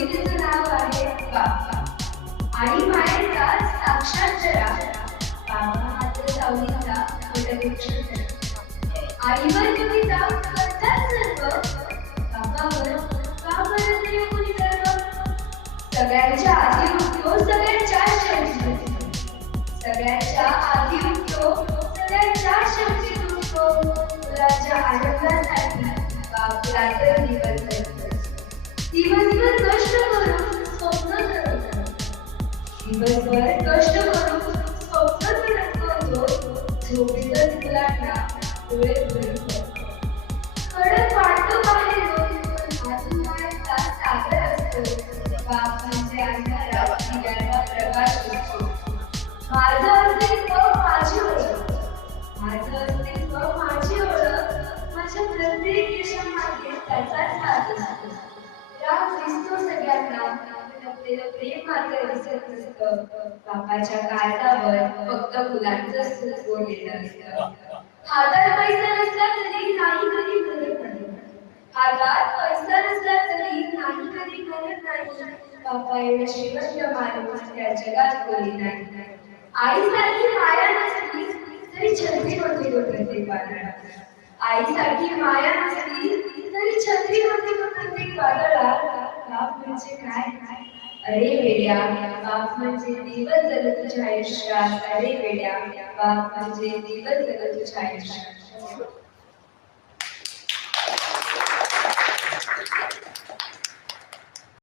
तिचं नाव आहे बाप्पा आणि मायेचा साक्षात जरा बाबा मात्र सावलीचा वटवृक्ष आईवर कविता करतात सर्व बाबावर का बरं देव कुणी सर्व सगळ्यांच्या आधी उठतो सगळ्यांच्या शेवटी सगळ्यांच्या आधी उठतो सगळ्यांच्या शेवटी उठतो मुलाच्या आनंदासाठी बाप रात्र दिवस दिवसभर कष्ट करून स्वप्न करतो दिवसभर कष्ट करून स्वप्न करतो झोपेतच मुलांना डोळे भरतो कडक वाटतो बाहेर पण आतून मायाचा सागर असतो बाप म्हणजे अंधारा दिव्याचा प्रकाश असतो माझं अस्तित्व माझी ओळख माझं अस्तित्व माझी ओळख माझ्या प्रत्येक यशामागे त्याचाच हात असतो राग दिसतो सगळ्यांना आपल्याला प्रेम मात्र दिसत नसतं बापाच्या काळजावर फक्त मुलांचं सुख बोललेलं असतं हातात पैसा नसला तरी नाही कधी गरज नाही हातात पैसा नसला तरी नाही कधी गरज नाही बापा एवढा श्रीमंत माणूस त्या जगात कोणी नाही आईसारखी माया नसली तरी छत्री होती तो प्रत्येक वादळात आईसारखी माया नसली तरी छत्री होती तो प्रत्येक वादळात बाप म्हणजे काय अरे वेड्या बाप म्हणजे दिवस जगत तुझ्या आयुष्यात अरे वेड्या बाप म्हणजे दिवस जगत तुझ्या आयुष्यात